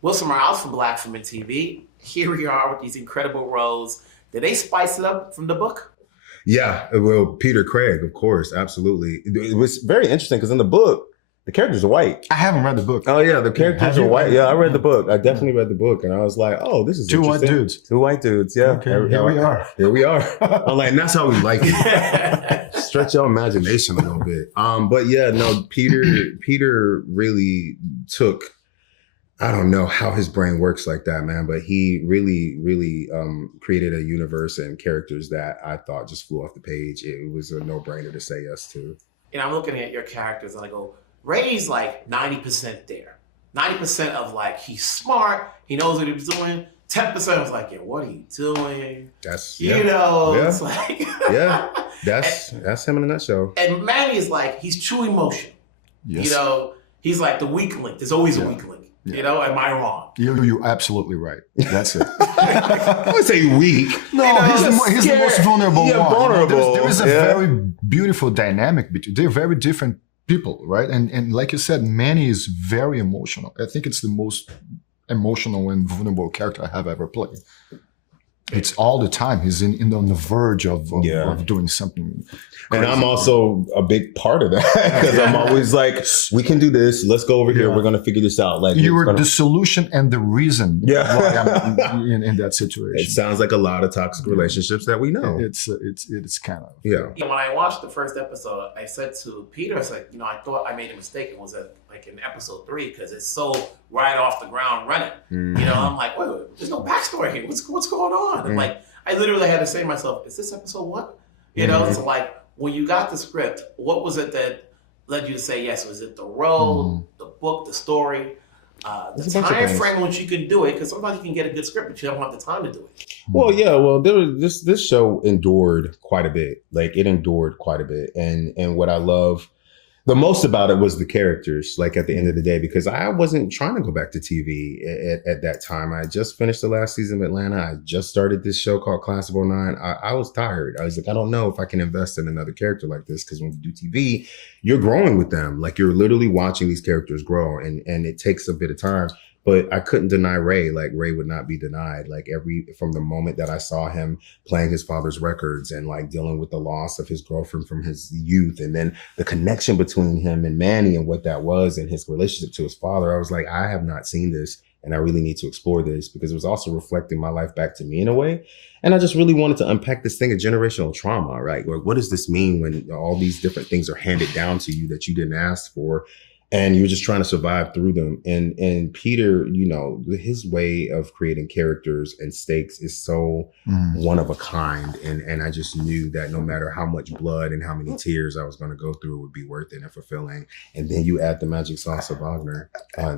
Wilson Morales from Black Film and TV. Here we are with these incredible roles. Did they spice it up from the book? Yeah, well, Peter Craig, of course, absolutely. It was very interesting because in the book, the characters are white. I haven't read the book. Oh yeah, the characters are white. Yeah, I read the book. I definitely read the book, and I was like, "Oh, this is Two white dudes. Two white dudes. Yeah. Okay, here we are. Here we are. I'm like, and that's how we like it. Stretch your imagination a little bit. But yeah, no, Peter really took. I don't know how his brain works like that, man, but he really created a universe and characters that I thought just flew off the page. It was a no-brainer to say yes to. And I'm looking at your characters and I go, Ray's like 90% there. 90% of like, he's smart, he knows what he's doing. 10% was like, yeah, what are you doing? That's, it's like. Yeah, that's him in a nutshell. And Manny is like, he's true emotion. Yes. You know, he's like the weak link. There's always a weak link. Yeah. You know, am I wrong? You're absolutely right. That's it. I would say weak. No, he's the most vulnerable one. Vulnerable. There is a very beautiful dynamic between. They're very different people, right? And like you said, Manny is very emotional. I think it's the most emotional and vulnerable character I have ever played. It's all the time. He's on the verge of doing something crazy. And I'm also a big part of that because I'm always like, we can do this. Let's go over here. We're going to figure this out. Like you were the solution and the reason why I'm in that situation. It sounds like a lot of toxic relationships that we know. It's kind of. Yeah. When I watched the first episode, I said to Peter, I was like, I thought I made a mistake. It was like in episode 3 because it's so right off the ground running. Mm-hmm. I'm like, wait, there's no backstory here. What's going on? And like, I literally had to say to myself, is this episode what? So like, when you got the script, what was it that led you to say yes? Was it the role, the book, the story, the time frame in which you can do it? Because sometimes you can get a good script, but you don't have the time to do it. Well, yeah. Well, this show endured quite a bit. Like it endured quite a bit, and what I love the most about it was the characters, like at the end of the day, because I wasn't trying to go back to TV at that time. I just finished the last season of Atlanta. I just started this show called Class of '09. I was tired. I was like, I don't know if I can invest in another character like this, because when you do TV, you're growing with them. Like you're literally watching these characters grow, and it takes a bit of time. But I couldn't deny Ray. Like Ray would not be denied. Like from the moment that I saw him playing his father's records and like dealing with the loss of his girlfriend from his youth, and then the connection between him and Manny and what that was and his relationship to his father, I was like, I have not seen this, and I really need to explore this, because it was also reflecting my life back to me in a way. And I just really wanted to unpack this thing of generational trauma, right? Like, what does this mean when all these different things are handed down to you that you didn't ask for? And you're just trying to survive through them. And Peter, his way of creating characters and stakes is so one of a kind. And I just knew that no matter how much blood and how many tears I was going to go through, it would be worth it and fulfilling. And then you add the magic sauce of Wagner.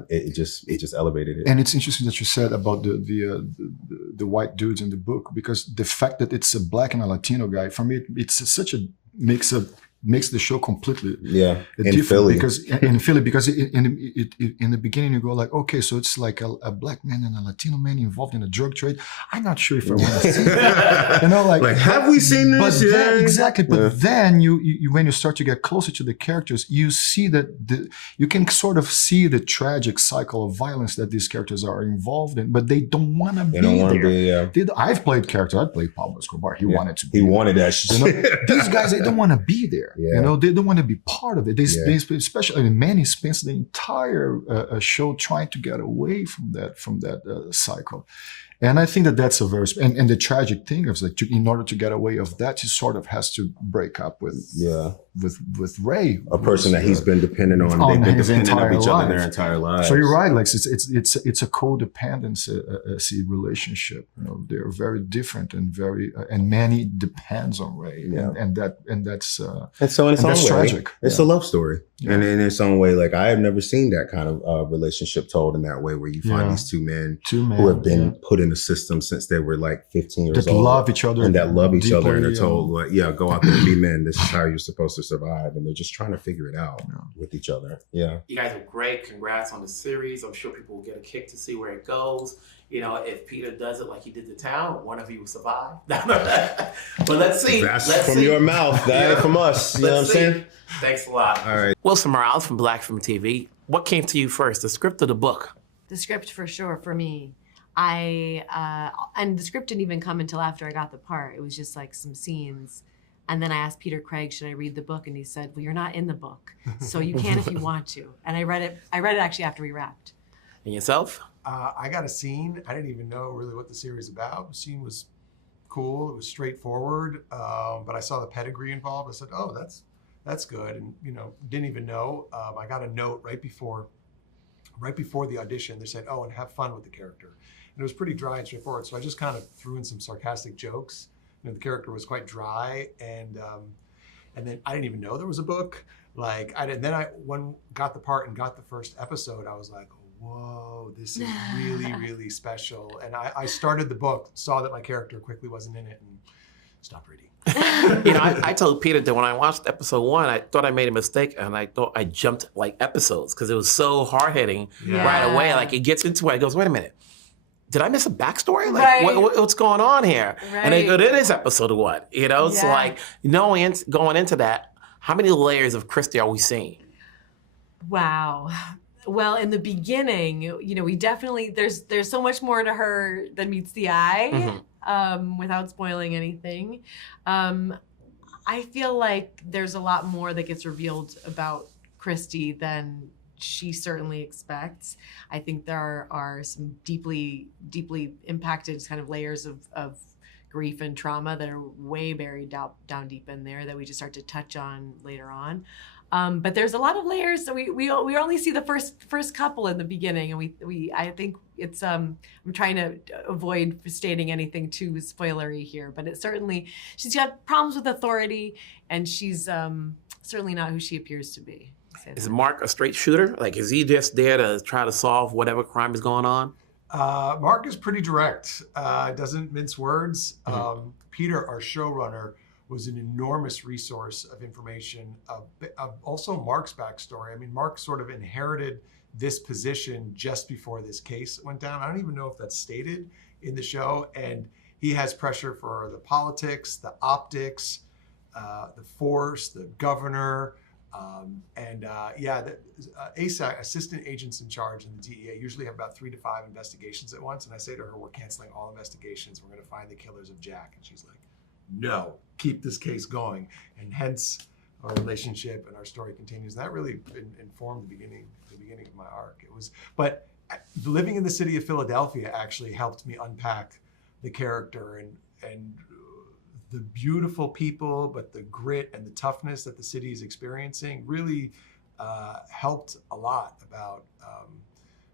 It just elevated it. And it's interesting that you said about the white dudes in the book, because the fact that it's a Black and a Latino guy, for me, it's such a makes the show completely different. Because in Philly, because in the beginning you go like, okay, so it's like a Black man and a Latino man involved in a drug trade. I'm not sure if I want to see that. Like have we seen this? Exactly. But then you when you start to get closer to the characters, you see that you can sort of see the tragic cycle of violence that these characters are involved in, but they don't want to be there. I've played characters. I played Pablo Escobar. He wanted to be there. He wanted that shit. These guys, they don't want to be there. Yeah. They don't want to be part of it. They especially Manny spends the entire show trying to get away from that cycle. And I think that's a very and the tragic thing is like in order to get away of that, he sort of has to break up with Ray, a person that he's been dependent on. They've been dependent on each other their entire lives. So you're right. Like it's a codependency relationship. They're very different and and Manny depends on Ray, and that's tragic. It's a love story, and in its own way. Like I have never seen that kind of relationship told in that way, where you find these two men who have been put in the system since they were like 15 years old, love each other, and that love each other, and they're told, go out there and be men. This is how you're supposed to survive, and they're just trying to figure it out with each other. Yeah, you guys are great. Congrats on the series. I'm sure people will get a kick to see where it goes. If Peter does it like he did the town, one of you will survive. But let's see. That's from your mouth. That ain't from us. You know what I'm saying? Thanks a lot. All right. Wilson Morales from Black Film TV. What came to you first, the script or the book? The script for sure for me. And the script didn't even come until after I got the part. It was just like some scenes. And then I asked Peter Craig, should I read the book? And he said, well, you're not in the book, so you can if you want to. And I read it actually after we wrapped. And yourself? I got a scene. I didn't even know really what the series was about. The scene was cool. It was straightforward. But I saw the pedigree involved. I said, oh, that's good. And, didn't even know. I got a note right before the audition. They said, oh, and have fun with the character. And it was pretty dry and straightforward. So I just kind of threw in some sarcastic jokes. The character was quite dry, and then I didn't even know there was a book. Then I got the part and got the first episode. I was like, whoa, this is really, really special. And I started the book, saw that my character quickly wasn't in it, and stopped reading. I told Peter that when I watched episode 1, I thought I made a mistake, and I thought I jumped episodes because it was so hard-hitting right away. It gets into it. It goes, wait a minute. Did I miss a backstory? What's going on here? Right. And they go, it is episode 1, So going into that, how many layers of Christy are we seeing? Wow. Well, in the beginning, we definitely, there's so much more to her than meets the eye, without spoiling anything. I feel like there's a lot more that gets revealed about Christy than she certainly expects. I think there are some deeply, deeply impacted kind of layers of grief and trauma that are way buried down deep in there that we just start to touch on later on. But there's a lot of layers. So we only see the first couple in the beginning, and I think it's I'm trying to avoid stating anything too spoilery here, but it's certainly, she's got problems with authority, and she's certainly not who she appears to be. Is Mark a straight shooter? Is he just there to try to solve whatever crime is going on? Mark is pretty direct. Doesn't mince words. Peter, our showrunner, was an enormous resource of information. Also Mark's backstory. I mean, Mark sort of inherited this position just before this case went down. I don't even know if that's stated in the show. And he has pressure for the politics, the optics, the force, the governor, ASAC, assistant agents in charge in the DEA, usually have about 3 to 5 investigations at once. And I say to her, we're canceling all investigations. We're going to find the killers of Jack. And she's like, no, keep this case going. And hence our relationship and our story continues. And that really informed the beginning of my arc. But living in the city of Philadelphia actually helped me unpack the character and the beautiful people, but the grit and the toughness that the city is experiencing really helped a lot about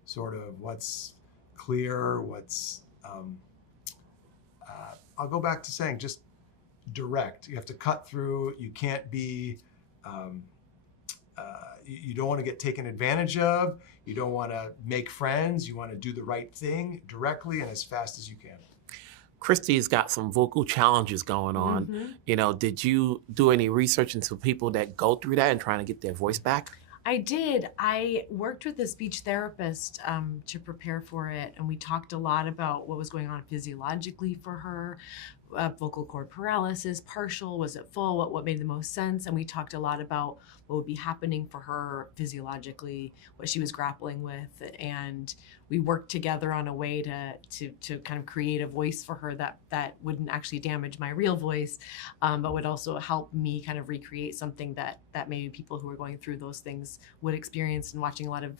sort of what's clear, what's, I'll go back to saying just direct. You have to cut through, you can't be, you don't want to get taken advantage of, you don't want to make friends, you want to do the right thing directly and as fast as you can. Christy's got some vocal challenges going on. Did you do any research into people that go through that and trying to get their voice back? I did. I worked with a speech therapist to prepare for it, and we talked a lot about what was going on physiologically for her, vocal cord paralysis, partial, was it full, what made the most sense, and we talked a lot about what would be happening for her physiologically, what she was grappling with, and we worked together on a way to kind of create a voice for her that wouldn't actually damage my real voice, but would also help me kind of recreate something that maybe people who are going through those things would experience, and watching a lot of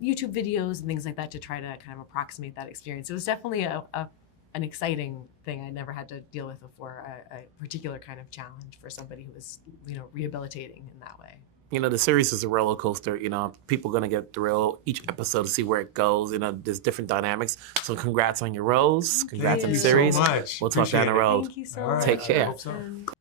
YouTube videos and things like that to try to kind of approximate that experience. It was definitely an exciting thing I never had to deal with before, a particular kind of challenge for somebody who was, rehabilitating in that way. The series is a roller coaster. People are going to get thrilled each episode to see where it goes. There's different dynamics. So congrats on your roles. Congrats on the series. Thank you so much. We'll talk down the road. Thank you so much. Take care. I hope so.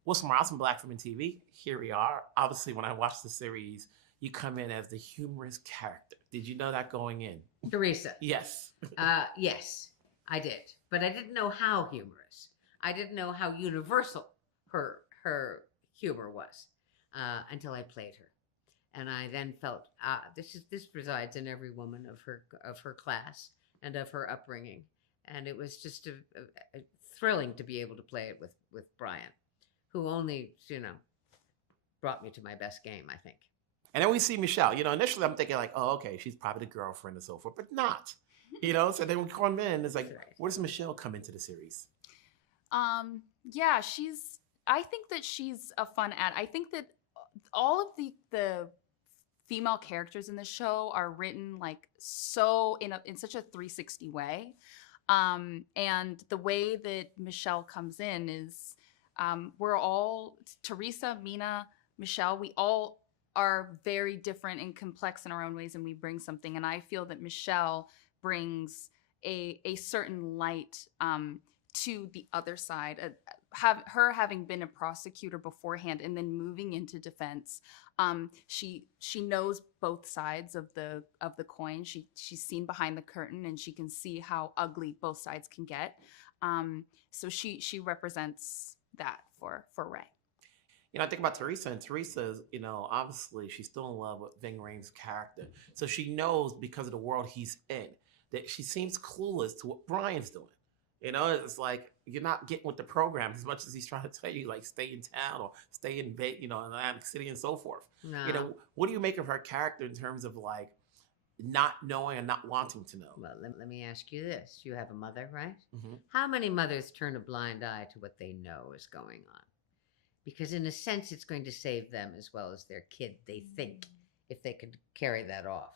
What's more awesome, Black Women TV? Here we are. Obviously, when I watched the series, you come in as the humorous character. Did you know that going in? Teresa. Yes. Yes, I did. But I didn't know how humorous. I didn't know how universal her humor was until I played her. And I then felt this resides in every woman of her class and of her upbringing, and it was just a thrilling to be able to play it with Brian, who only brought me to my best game, I think. And then we see Michelle. Initially I'm thinking oh, okay, she's probably the girlfriend and so forth, but not. You know, so then we come in, it's like, where does Michelle come into the series? Yeah, I think that she's a fun ad. I think that all of the female characters in the show are written like so in such a 360 way. And the way that Michelle comes in is we're all, Teresa, Mina, Michelle, we all are very different and complex in our own ways, and we bring something. And I feel that Michelle brings a certain light to the other side. Her having been a prosecutor beforehand and then moving into defense, she knows both sides of the coin. She's seen behind the curtain, and she can see how ugly both sides can get. So she represents that for Ray. You know, I think about Teresa, and Teresa, you know, obviously she's still in love with Ving Rhames' character. So she knows, because of the world he's in, that she seems clueless to what Brian's doing. You know, it's like you're not getting with the program as much as he's trying to tell you, like, stay in town or stay in, you know, in Atlantic City and so forth. No. You know, what do you make of her character in terms of like not knowing and not wanting to know? Well, let me ask you this. You have a mother, right? Mm-hmm. How many mothers turn a blind eye to what they know is going on? Because in a sense, it's going to save them as well as their kid, they think, if they could carry that off.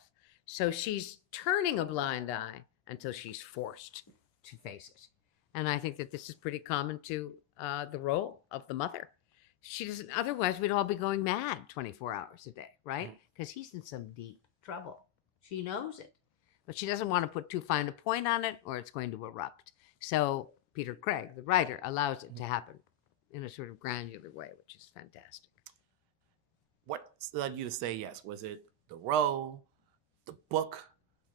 So she's turning a blind eye until she's forced to face it. And I think that this is pretty common to the role of the mother. She doesn't, otherwise we'd all be going mad 24 hours a day, right? Because he's in some deep trouble. She knows it. But she doesn't want to put too fine a point on it, or it's going to erupt. So Peter Craig, the writer, allows it to happen in a sort of granular way, which is fantastic. What led you to say yes? Was it the role, the book,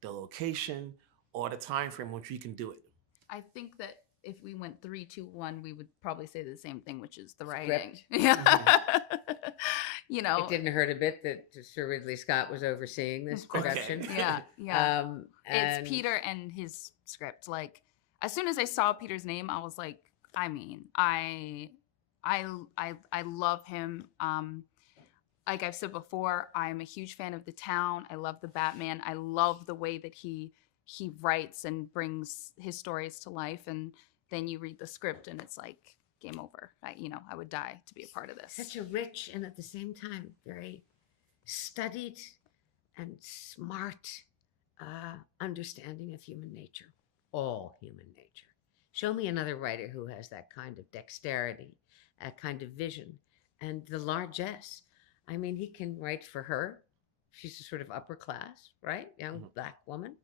the location, or the time frame in which you can do it? I think that if we went 3, 2, 1, we would probably say the same thing, which is the writing. Script. Yeah. You know, It didn't hurt a bit that Sir Ridley Scott was overseeing this production. Yeah. It's Peter and his script. Like, as soon as I saw Peter's name, I was like, I mean, I love him. Like I've said before, I'm a huge fan of The Town. I love the Batman. I love the way that he writes and brings his stories to life. And then you read the script and it's like, game over. I would die to be a part of this. Such a rich and at the same time very studied and smart understanding of human nature. All human nature. Show me another writer who has that kind of dexterity, that kind of vision, and the largesse. I mean, he can write for her. She's a sort of upper class, right? Young black woman.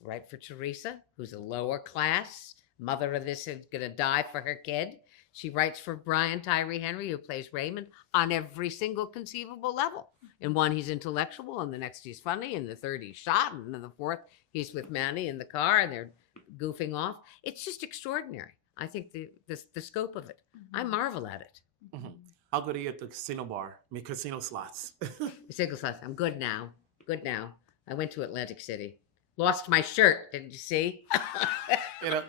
Write for Teresa, who's a lower class. Mother of this is going to die for her kid. She writes for Brian Tyree Henry, who plays Raymond, on every single conceivable level. In one, he's intellectual. In the next, he's funny. In the third, he's shot. And in the fourth, he's with Manny in the car, and they're goofing off. It's just extraordinary. I think the scope of it. I marvel at it. I'll go to you at the casino bar. I mean, casino slots. Casino slots. I'm good now. Good now. I went to Atlantic City. Lost my shirt. Didn't you see? You know,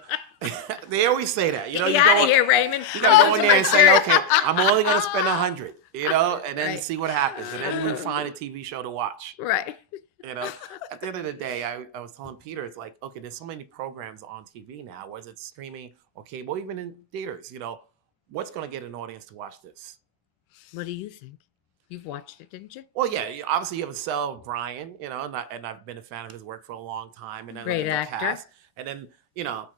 they always say that. You know, Get out of here, Raymond. You gotta go in there and say, okay, I'm only gonna spend 100. You know, and then see what happens, and then we find a TV show to watch. Right. You know, at the end of the day, I was telling Peter, it's like, okay, there's so many programs on TV now, whether it's streaming or cable, even in theaters. You know, what's gonna get an audience to watch this? What do you think? You've watched it, didn't you? Well, yeah. Obviously, you have a cell of Brian, you know, and I've been a fan of his work for a long time. And then Great look at the actor. cast. And then, you know,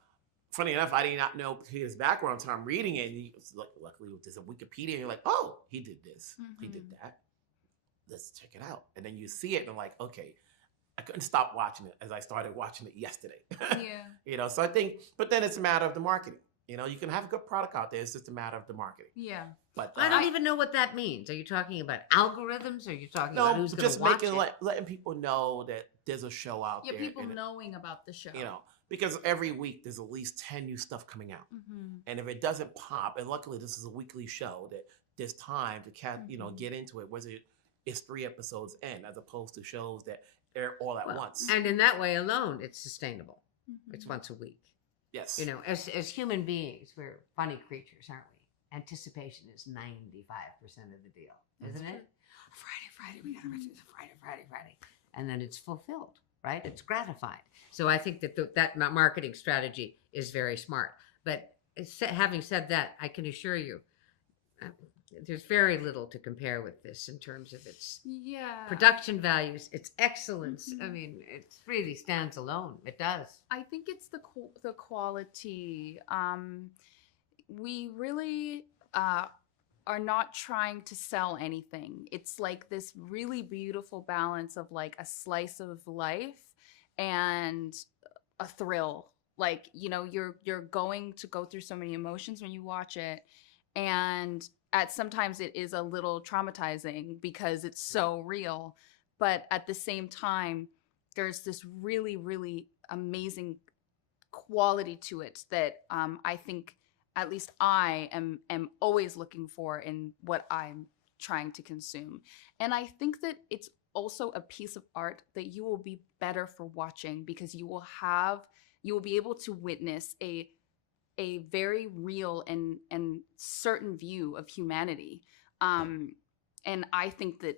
funny enough, I did not know his background until I'm reading it. And he was like, luckily, there's a Wikipedia. And you're like, oh, he did this. He did that. Let's check it out. And then you see it, and I'm like, okay. I couldn't stop watching it as I started watching it yesterday. Yeah. You know, so I think, but then it's a matter of the marketing. You know, you can have a good product out there. It's just a matter of the marketing. Yeah. But I don't even know what that means. Are you talking about algorithms? Or are you talking about who's going to watch it? Letting people know that there's a show out there. Yeah, people knowing about the show. You know, because every week there's at least 10 new stuff coming out. And if it doesn't pop, and luckily this is a weekly show, that there's time to you know, get into it, whether it's 3 episodes in, as opposed to shows that air all at once. And in that way alone, it's sustainable. It's once a week. Yes. You know, as human beings, we're funny creatures, aren't we? Anticipation is 95% of the deal, isn't it? Friday, we got to Friday. And then it's fulfilled. right? It's gratified. So I think that that marketing strategy is very smart. But having said that, I can assure you, there's very little to compare with this in terms of its production values, its excellence. I mean, it really stands alone. It does. I think it's the quality. We really are not trying to sell anything. It's like this really beautiful balance of like a slice of life and a thrill. Like, you know, you're going to go through so many emotions when you watch it, and sometimes it is a little traumatizing because it's so real, but at the same time there's this really, really amazing quality to it that I think at least I am always looking for in what I'm trying to consume. And I think that it's also a piece of art that you will be better for watching, because you will be able to witness a very real and certain view of humanity. And I think that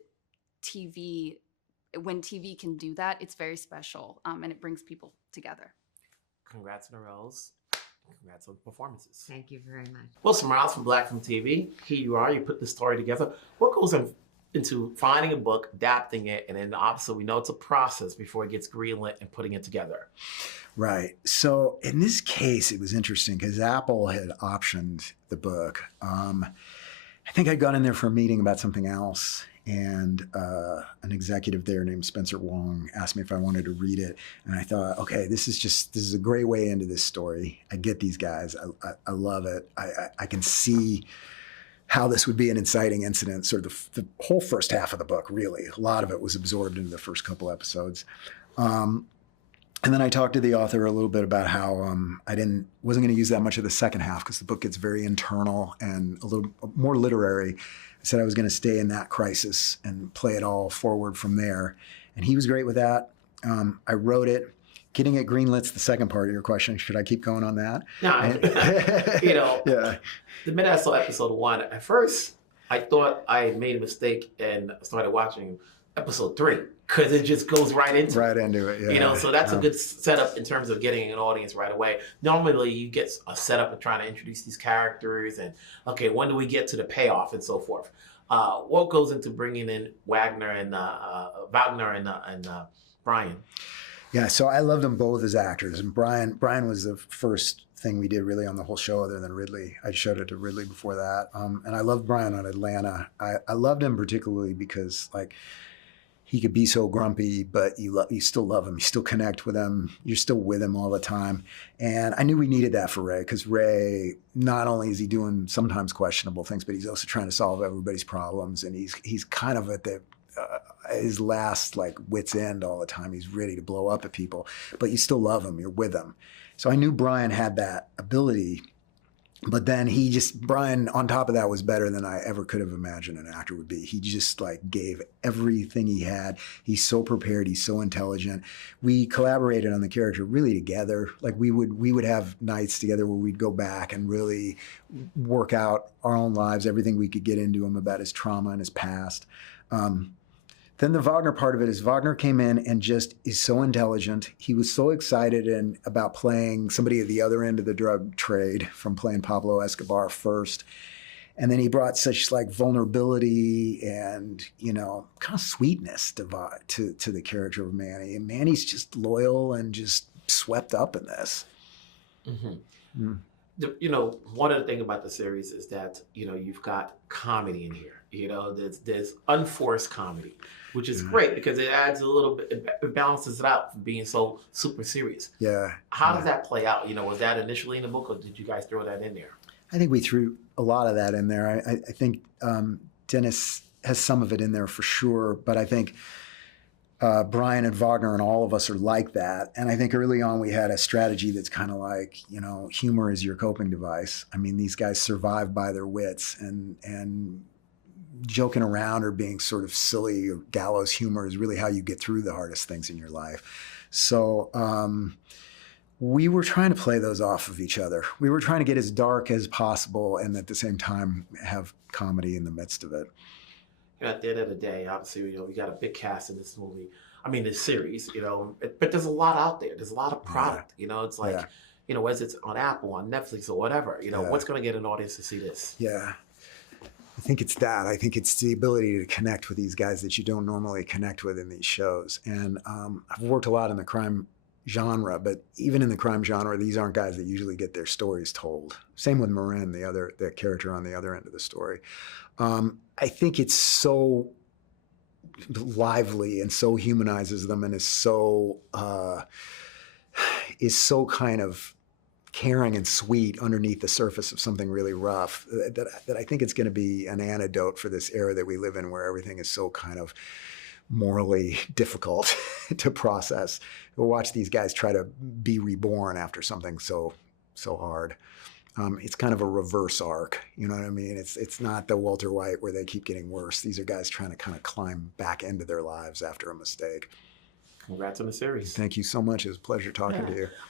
when TV can do that, it's very special, and it brings people together. Congrats on the roles. Congrats on the performances. Thank you very much. Well, Smiles from Black Film TV. Here you are. You put the story together. What goes into finding a book, adapting it, and then obviously we know it's a process before it gets greenlit and putting it together. Right. So in this case, it was interesting because Apple had optioned the book. I think I'd gone in there for a meeting about something else, and an executive there named Spencer Wong asked me if I wanted to read it. And I thought, okay, this is a great way into this story. I get these guys. I love it. I can see how this would be an inciting incident, sort of the whole first half of the book, really. A lot of it was absorbed into the first couple episodes. And then I talked to the author a little bit about how wasn't going to use that much of the second half because the book gets very internal and a little more literary. I said I was going to stay in that crisis and play it all forward from there. And he was great with that. I wrote it. Getting it greenlit's the second part of your question. Should I keep going on that? No, the minute I saw episode 1, at first I thought I made a mistake and started watching episode 3 because it just goes right into it. Yeah. So that's a good setup in terms of getting an audience right away. Normally you get a setup of trying to introduce these characters and, okay, when do we get to the payoff and so forth? What goes into bringing in Wagner and Brian? Yeah, so I loved them both as actors. And Brian was the first thing we did really on the whole show other than Ridley. I showed it to Ridley before that. And I loved Brian on Atlanta. I loved him particularly because like he could be so grumpy, but you still love him. You still connect with him. You're still with him all the time. And I knew we needed that for Ray because Ray, not only is he doing sometimes questionable things, but he's also trying to solve everybody's problems. And he's kind of at his last like wit's end all the time. He's ready to blow up at people, but you still love him. You're with him. So I knew Brian had that ability, but then Brian on top of that was better than I ever could have imagined an actor would be. He just like gave everything he had. He's so prepared. He's so intelligent. We collaborated on the character really together. Like we would have nights together where we'd go back and really work out our own lives, everything we could get into him about his trauma and his past. Then the Wagner part of it is Wagner came in and just is so intelligent. He was so excited about playing somebody at the other end of the drug trade from playing Pablo Escobar first. And then he brought such like vulnerability and, kind of sweetness to the character of Manny. And Manny's just loyal and just swept up in this. Mm-hmm. One of the things about the series is that, you've got comedy in here. There's unforced comedy, which is great because it adds a little bit, it balances it out from being so super serious. Yeah. How does that play out? Was that initially in the book or did you guys throw that in there? I think we threw a lot of that in there. I think Dennis has some of it in there for sure, but I think Brian and Wagner and all of us are like that. And I think early on we had a strategy that's kind of like, humor is your coping device. I mean, these guys survive by their wits and joking around or being sort of silly or gallows humor is really how you get through the hardest things in your life. So we were trying to play those off of each other. We were trying to get as dark as possible and at the same time have comedy in the midst of it. At the end of the day, obviously, we got a big cast in this movie. this series, but there's a lot out there. There's a lot of product, it's like, whether it's on Apple, on Netflix or whatever, what's going to get an audience to see this? Yeah. I think it's that. I think it's the ability to connect with these guys that you don't normally connect with in these shows. And I've worked a lot in the crime genre, but even in the crime genre, these aren't guys that usually get their stories told. Same with Marin, the character on the other end of the story. I think it's so lively and so humanizes them and is so kind of caring and sweet underneath the surface of something really rough that I think it's going to be an antidote for this era that we live in where everything is so kind of morally difficult to process. We'll watch these guys try to be reborn after something so hard. It's kind of a reverse arc, you know what I mean? It's not the Walter White where they keep getting worse. These are guys trying to kind of climb back into their lives after a mistake. Congrats on the series. Thank you so much. It was a pleasure talking to you.